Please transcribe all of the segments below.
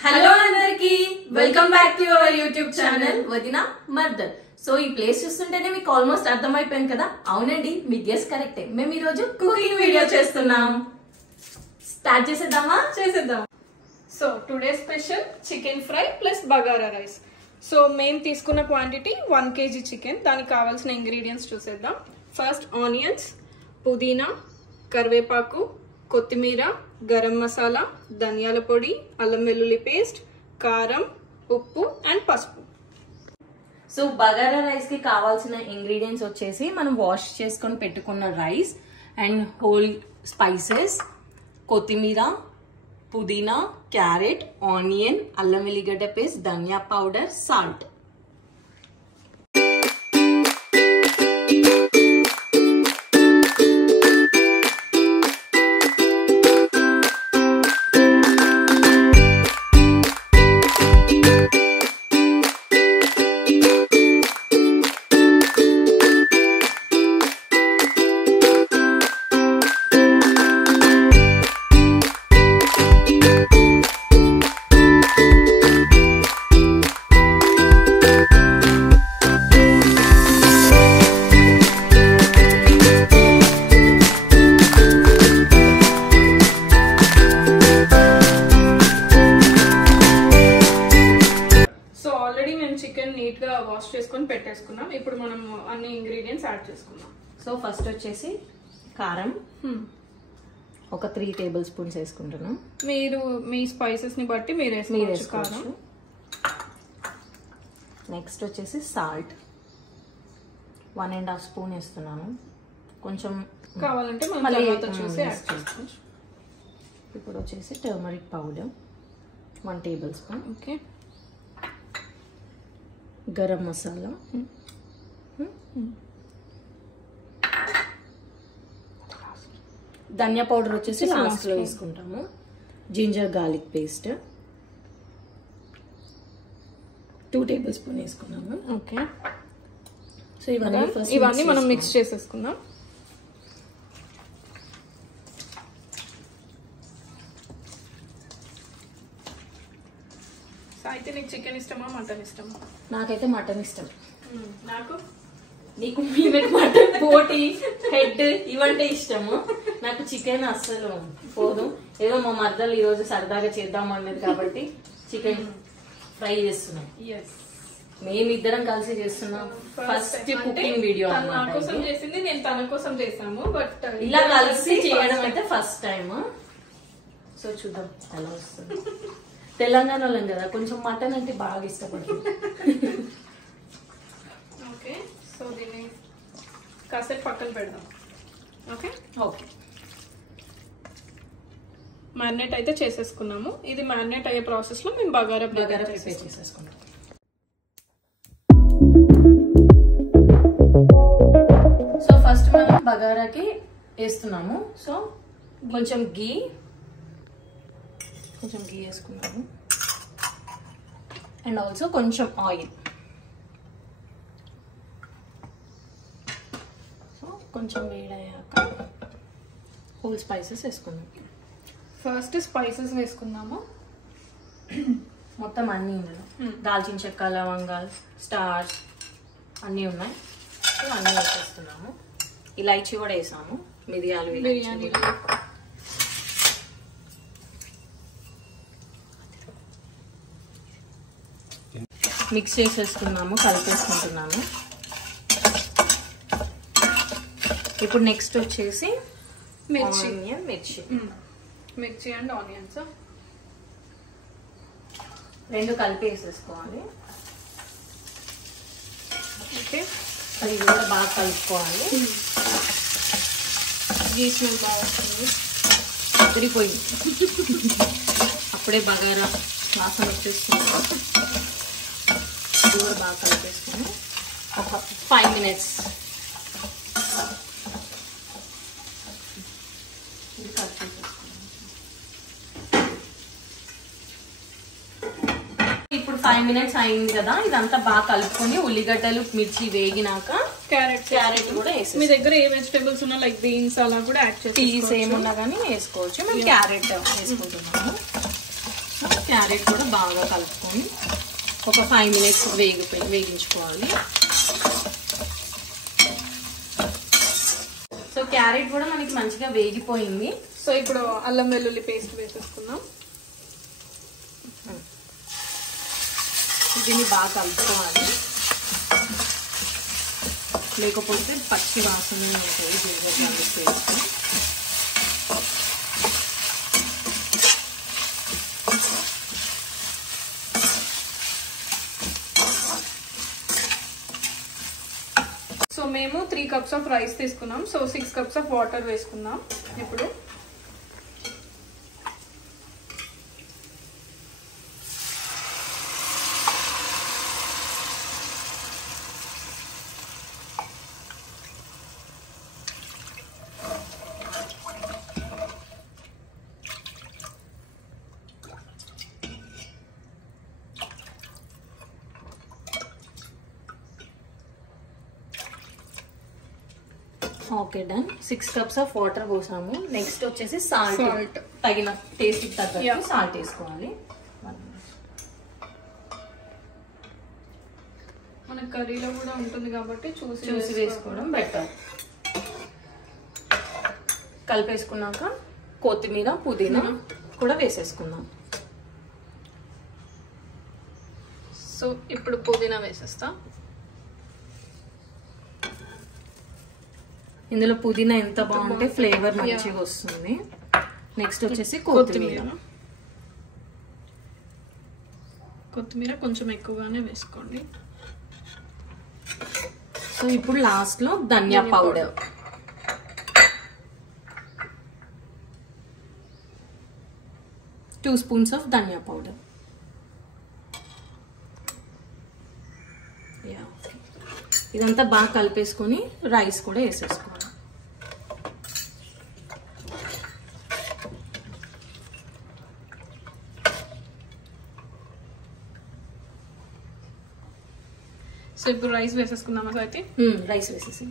Hello అందరికి welcome back to our YouTube channel వదినా మర్దల్. So ఈ ప్లేస్ చూస్తుంటేనే మీకు ఆల్మోస్ట్ అర్థమైపోయింది కదా. అవునండి, మీ గెస్ కరెక్టే. మేము ఈ రోజు కుకింగ్ వీడియో చేస్తున్నాం. స్టార్ట్ చేసేద్దాం. So today special chicken fry plus bagara rice. So మేము తీసుకున్న క్వాంటిటీ 1 kg చికెన్. దానికి కావాల్సిన ఇంగ్రీడియంట్స్ చూసేద్దాం. ఫస్ట్ ఆనియన్స్, పుదీనా, కరివేపాకు, కొత్తిమీర, గరం మసాలా, ధనియాల పొడి, అల్లం వెల్లుల్లి పేస్ట్, కారం, ఉప్పు అండ్ పసుపు. సో బగారా రైస్ కి కావాల్సిన ఇంగ్రీడియంట్స్ వచ్చేసి మనం వాష్ చేసుకొని పెట్టుకున్న రైస్ అండ్ హోల్ స్పైసెస్, కొత్తిమీర, పుదీనా, క్యారెట్, ఆనియన్, అల్లం వెల్లిగడ్డ పేస్ట్, ధనియా పౌడర్, సాల్ట్. వాష్ చేసుకొని పెట్టేసుకున్నాం. ఇప్పుడు మనం అన్ని ఇంగ్రీడియంట్స్ యాడ్ చేసుకున్నాం. సో ఫస్ట్ వచ్చేసి కారం ఒక 3 టేబుల్ స్పూన్స్ వేసుకుంటున్నాం. మీరు మీ స్పైసెస్ ని బట్టి మీరు వేసుకోవచ్చు. నెక్స్ట్ వచ్చేసి సాల్ట్ 1.5 స్పూన్ వేస్తున్నాను. కొంచెం కావాలంటే మనం తర్వాత చూసి యాడ్ చేసుకోవచ్చు. ఇప్పుడు వచ్చేసి turmeric powder 1 tablespoon. Okay. Garam masala, ధనియా పౌడర్ వచ్చేసి లాస్ట్ లో వేసుకుంటాము. Ginger garlic paste 2 tablespoon వేసుకున్నాము. ఓకే. సో ఇవన్నీ మనం మిక్స్ చేసేసుకుందాం. అయితే నీకు చికెన్ ఇష్టమా మటన్ ఇష్టమా? నాకైతే మటన్ ఇష్టం. నీకు మటన్ బోటి, హెడ్ ఇవంటే ఇష్టము. నాకు చికెన్ అస్సలు పోదు. ఏదో మా మర్దలు ఈ రోజు సరదాగా చేద్దాం అన్నది కాబట్టి చికెన్ ఫ్రై చేస్తున్నాం. మేమిద్దరం కలిసి చేస్తున్నాం. ఫస్ట్ కుకింగ్ వీడియో నా కోసం చేసింది, నేను తన కోసం చేసాము. బట్ ఇలా కలిసి చేయడం అయితే ఫస్ట్ టైం. సో చూద్దాం ఎలా వస్తుంది. తెలంగాణలో కదా కొంచెం మటన్ అంటే బాగా ఇష్టపడుతుంది. ఓకే. సో దీన్ని కాసేపు పక్కన పెడదాం. ఓకే. మ్యారినేట్ అయితే చేసేసుకున్నాము. ఇది మ్యారినేట్ అయ్యే ప్రాసెస్ లో మేము బగారా ప్రిపేర్ చేసేసుకున్నాం. సో ఫస్ట్ మనం బగారాకి వేస్తున్నాము. సో కొంచెం గీ వేసుకున్నాము అండ్ ఆల్సో కొంచెం ఆయిల్. సో కొంచెం వేడయ్యాక హోల్ స్పైసెస్ వేసుకున్నాం. ఫస్ట్ స్పైసెస్ వేసుకున్నాము. మొత్తం అన్నీ ఇందులో దాల్చిన చెక్క, లవంగాలు, స్టార్స్ అన్నీ ఉన్నాయి. సో అన్నీ వేసేస్తున్నాము. ఇలాచీ కూడా వేసాము, బిర్యానీ మిక్స్ చేసేసుకున్నాము, కలిపేసుకుంటున్నాము. ఇప్పుడు నెక్స్ట్ వచ్చేసి మిర్చి అండ్ ఆనియన్స్ 2 కలిపి వేసేసుకోవాలి. ఓకే. అది కూడా బాగా కలుపుకోవాలి. ఈ స్మెల్ బాగా వస్తుంది. అదిరిపోయింది. అప్పుడే బగారా వాసన వచ్చేస్తుంది. ఇది కూడా బాగా కలిపేసుకొని ఒక 5 minutes ఇది కలిపేసేసుకున్నాం. ఇప్పుడు 5 minutes అయింది కదా. ఇదంతా బాగా కలుపుకొని ఉల్లిగడ్డలు, మిర్చి వేగినాక క్యారెట్ కూడా వేసేసి, మీ దగ్గర ఏ వెజిటేబుల్స్ ఉన్నా లైక్ బీన్స్ అలా కూడా యాడ్ చేసి, పీస్ ఏమున్నా కానీ వేసుకోవచ్చు. మేము క్యారెట్ వేసుకుంటున్నాము. క్యారెట్ కూడా బాగా కలుపుకొని ఒక 5 minutes వేగించుకోవాలి. సో క్యారెట్ కూడా మనకి మంచిగా వేగిపోయింది. సో ఇప్పుడు అల్లం వెల్లుల్లి పేస్ట్ వేసేసుకుందాం. దీన్ని బాగా కలుపుకోవాలి, లేకపోతే పచ్చి వాసన ఉంటుంది జింజర్ గార్లిక్ పేస్ట్. సో మేము 3 cups ఆఫ్ రైస్ తీసుకున్నాం. సో 6 cups ఆఫ్ వాటర్ వేసుకుందాం. ఇప్పుడు okay done. 6 cups of water పోసాము. నెక్స్ట్ వచ్చేసి సాల్ట్ తగిన టేస్ట్ తగ్గట్టు సాల్ట్ వేసుకోవాలి. మన కర్రీలో కూడా ఉంటుంది కాబట్టి చూసి వేసుకోవడం బెటర్. కలిపేసుకున్నాక కొత్తిమీర పుదీనా కూడా వేసేసుకుందాం. సో ఇప్పుడు పుదీనా వేసేస్తా. ఇందులో పుదీనా ఎంత బాగుంటే ఫ్లేవర్ మంచిగా వస్తుంది. నెక్స్ట్ వచ్చేసి కొత్తిమీర. కొత్తిమీర కొంచెం ఎక్కువగానే వేసుకోండి. సో ఇప్పుడు లాస్ట్ లో ధనియా పౌడర్. టూ స్పూన్స్ ఆఫ్ ధనియా పౌడర్. ఇదంతా బాగా కలిపేసుకొని రైస్ కూడా వేసేసుకోవాలి. సో ఇప్పుడు రైస్ వేసేసుకుందామా? సో అయితే రైస్ వేసేసి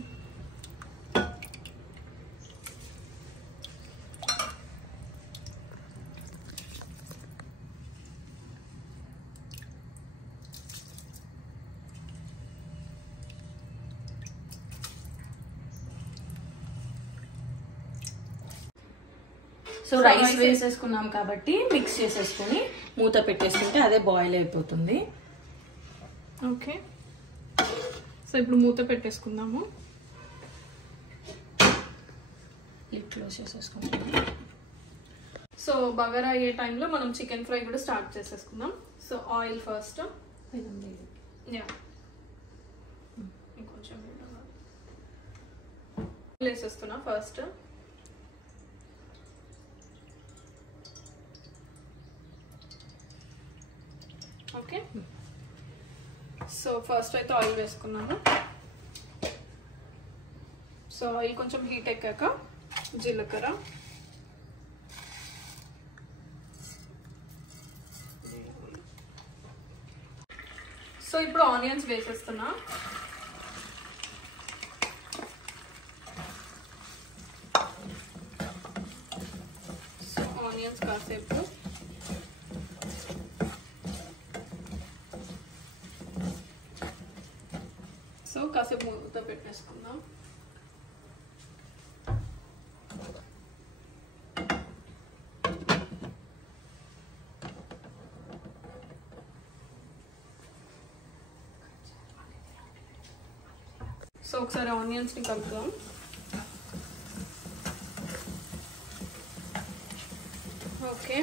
సో రైస్ వేసేసుకున్నాం కాబట్టి మిక్స్ చేసేసుకుని మూత పెట్టేసుకుంటే అదే బాయిల్ అయిపోతుంది. ఓకే, సో ఇప్పుడు మూత పెట్టేసుకుందాము. లిడ్ క్లోజ్ చేసేసుకుంటాము. సో బగారా అయ్యే టైంలో మనం చికెన్ ఫ్రై కూడా స్టార్ట్ చేసేసుకుందాం. సో ఆయిల్ ఫస్ట్ ఇంకొంచెం వేసేస్తున్నా. ఫస్ట్ ఓకే, సో ఫస్ట్ అయితే ఆయిల్ వేసుకున్నాను. సో ఆయిల్ కొంచెం హీట్ ఎక్కాక జీలకర్ర, సో ఇప్పుడు ఆనియన్స్ వేసేస్తున్నా. సో ఆనియన్స్ కాసేపు కాసేపు మూత పెట్టేసుకుందాం. సో ఒకసారి ఆనియన్స్ ని కలుపుదాం. ఓకే,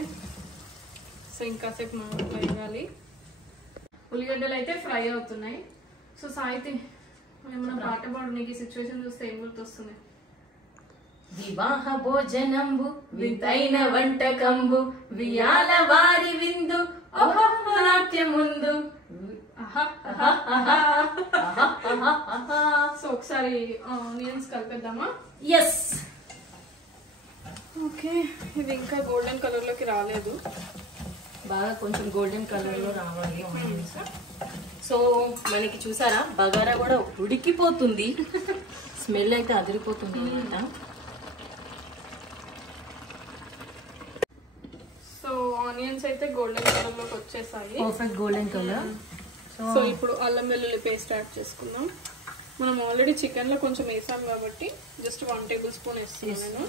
సో ఇంకాసేపు వేయాలి. ఉల్లిగడ్డలు అయితే ఫ్రై అవుతున్నాయి. సో సాయితే ఏమన్నా పాట పాడు, నీకు ఈ సిచ్యువేషన్ చూస్తే ఏం గుర్తొస్తుంది? వివాహ భోజనంబు వింతైన వంటకంబు వియాల వారి విందు నాట్యం ముందు. సో ఒకసారి ఆనియన్స్ కలిపేద్దామా? ఎస్. ఓకే, ఇది ఇంకా గోల్డెన్ కలర్ లోకి రాలేదు. బాగా కొంచెం గోల్డెన్ కలర్ లో రావాలి ఆనియన్స్. సో మనకి చూసారా బగారా కూడా ఉడికిపోతుంది. స్మెల్ అయితే అదిరిపోతుంది అనమాట. సో ఆనియన్స్ అయితే గోల్డెన్ కలర్ లోకి వచ్చేసాయి, పర్ఫెక్ట్ గోల్డెన్ కలర్. సో ఇప్పుడు అల్లం వెల్లుల్లి పేస్ట్ యాడ్ చేసుకుందాం. మనం ఆల్రెడీ చికెన్ లో కొంచెం వేసాం కాబట్టి జస్ట్ 1 టేబుల్ స్పూన్ వేస్తున్నాను నేను.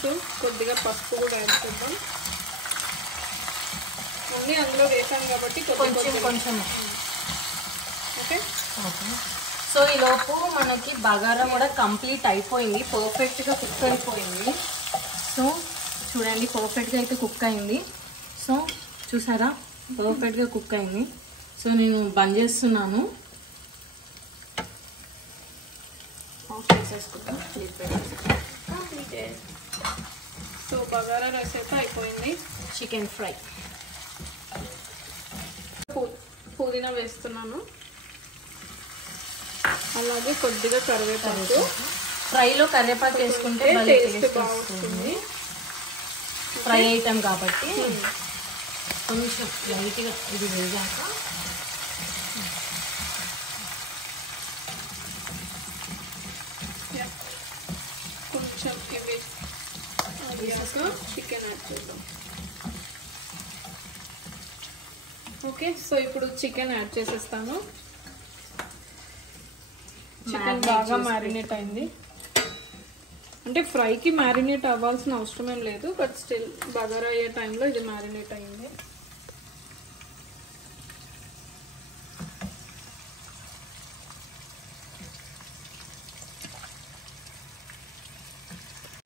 సో కొద్దిగా పసుపు కూడా యాడ్ చేద్దాం. ఓన్లీ అందులో వేసాం కాబట్టి కొంచెం. ఓకే. సో ఈ లోపు మనకి బగారా కూడా కంప్లీట్ అయిపోయింది, పర్ఫెక్ట్ గా కుక్ అయిపోయింది. సో చూడండి, పర్ఫెక్ట్ గా అయితే కుక్ అయింది. సో చూసారా, పర్ఫెక్ట్ గా కుక్ అయింది. సో నేను బంద్ చేస్తున్నాను. ఆఫ్ చేసేసుకుంటాం. సో బగారా రైస్ అయితే అయిపోయింది. చికెన్ ఫ్రై, పుదీనా వేస్తున్నాను, అలాగే కొద్దిగా కరివేపాకు. ఫ్రైలో కరివేపాకు వేసుకుంటే టేస్ట్ బాగుంటుంది. ఫ్రై ఐటమ్ కాబట్టి కొంచెం లైట్గా ఇది వేసాక కొంచెం చికెన్ యాడ్ చేద్దాం. ఓకే, సో ఇప్పుడు చికెన్ యాడ్ చేసేస్తాను. చికెన్ బాగా మ్యారినేట్ అయింది. అంటే ఫ్రైకి మ్యారినేట్ అవ్వాల్సిన అవసరం ఏం లేదు, బట్ స్టిల్ బగారా అయ్యే టైంలో ఇది మ్యారినేట్ అయింది.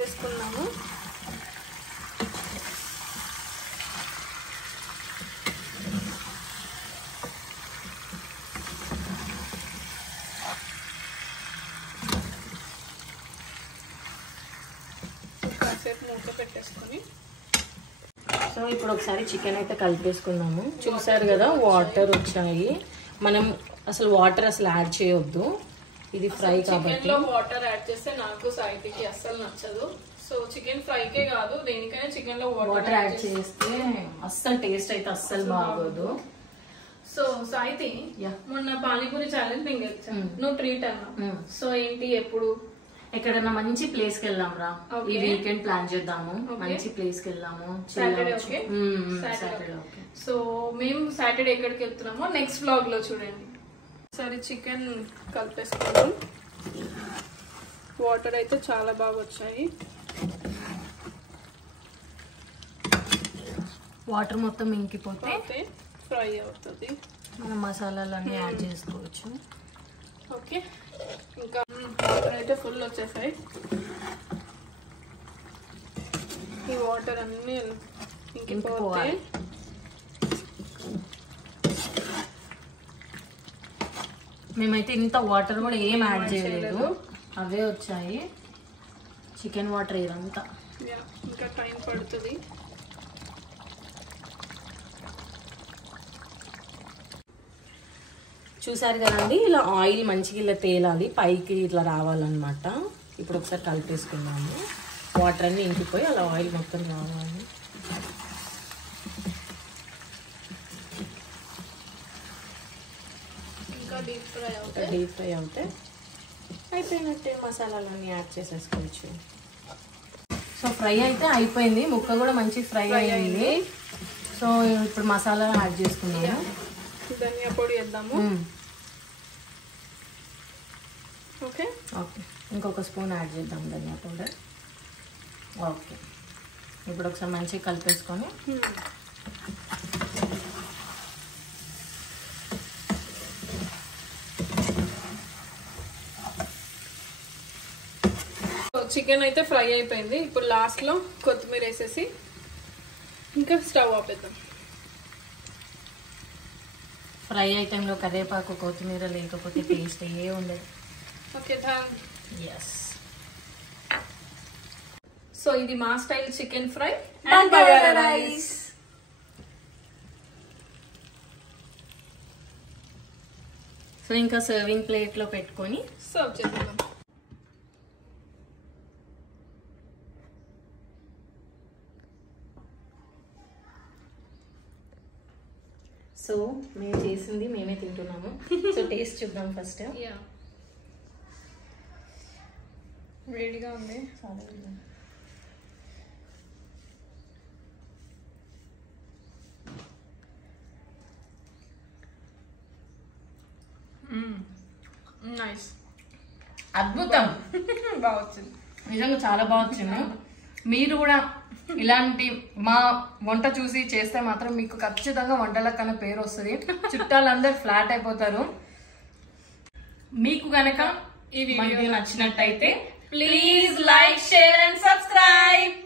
చేసుకున్నాము. మూత పెట్టేసుకొని సో ఇప్పుడు ఒకసారి చికెన్ అయితే కలిపేసుకున్నాము. చూసారు కదా, వాటర్ వచ్చాయి. మనం అసలు వాటర్ అసలు యాడ్ చేయొద్దు, ఇది ఫ్రై కాబట్టి. వాటర్ యాడ్ చేస్తే నాకు సాయికి అస్సలు నచ్చదు. సో చికెన్ ఫ్రైకే కాదు, దేనికైనా చికెన్ లో వాటర్ యాడ్ చేస్తే అస్సలు టేస్ట్ అయితే అస్సలు బాగోదు. సో సాయితి మొన్న పానీపూరి ఛాలెంజ్ నేను గెలిచాను, నువ్వు ట్రీట్ అన్నా. సో ఏంటి, ఎప్పుడు ఎక్కడన్నా మంచి ప్లేస్ కి వెళ్దాం రా, ఈ వీకెండ్ ప్లాన్ చేద్దాము. మంచి ప్లేస్ కి వెళ్దాము. సాటర్డే. సో మేము సాటర్డే ఎక్కడికి వెళ్తున్నామో నెక్స్ట్ వ్లాగ్ లో చూడండి. సరే చికెన్ కలిపేసుకుందాం. వాటర్ అయితే చాలా బాగా వచ్చాయి. వాటర్ మొత్తం ఇంకిపోతే ఫ్రై అవుతుంది. మనం మసాలాలన్నీ యాడ్ చేసుకోవచ్చు. ఓకే, ఇంకా వాటర్ అయితే ఫుల్ వచ్చేసాయి. ఈ వాటర్ అన్నీ ఇంకిపోతాయి. మేమైతే ఇంత వాటర్ కూడా ఏం యాడ్ చేయలేదు, అవే వచ్చాయి. చికెన్ వాటర్ ఇదంతా. ఇంకా టైం పడుతుంది. చూసారు కదండి, ఇలా ఆయిల్ మంచిగా ఇలా తేలాలి, పైకి ఇట్లా రావాలన్నమాట. ఇప్పుడు ఒకసారి కలిపేసుకున్నాము. వాటర్ అన్ని ఇంకిపోయి అలా ఆయిల్ మొత్తం రావాలి. ఇంకా డీప్ ఫ్రై అవుతే అయిపోయినట్టే. మసాలాలన్నీ యాడ్ చేసేసుకోవచ్చు. సో ఫ్రై అయితే అయిపోయింది, ముక్క కూడా మంచి ఫ్రై అయింది. సో ఇప్పుడు మసాలా యాడ్ చేసుకున్నాము. ధనియా పొడి వేద్దాము. ఓకే, ఇంకొక స్పూన్ యాడ్ చేద్దాం ధనియా పౌడర్. ఓకే, ఇప్పుడు ఒకసారి మంచిగా కలిపేసుకొని చికెన్ అయితే ఫ్రై అయిపోయింది. ఇప్పుడు లాస్ట్ లో కొత్తిమీర వేసేసి ఇంకా స్టవ్ ఆపేద్దాం. ఫ్రై ఐటెంలో కరివేపాకు కొత్తిమీర లేకపోతే టేస్ట్ ఏ ఉండదు. Okay, done. ఎస్. సో ఇది మా style chicken fry and bagara rice. So ఇంకా సర్వింగ్ ప్లేట్ లో పెట్టుకొని సర్వ్ చేద్దాం. సో మేము చేసింది మేమే తింటున్నాము. సో టేస్ట్ చూద్దాం ఫస్ట్. వేడిగా ఉంది. నైస్, అద్భుతం. బాగా వచ్చింది, నిజంగా చాలా బాగా వచ్చింది. మీరు కూడా ఇలాంటి మా వంట చూసి చేస్తే మాత్రం మీకు ఖచ్చితంగా వంటలకు కన్నా పేరు వస్తుంది, చుట్టాలందరూ ఫ్లాట్ అయిపోతారు. మీకు గనక ఈ వీడియో నచ్చినట్టయితే please like, share and subscribe.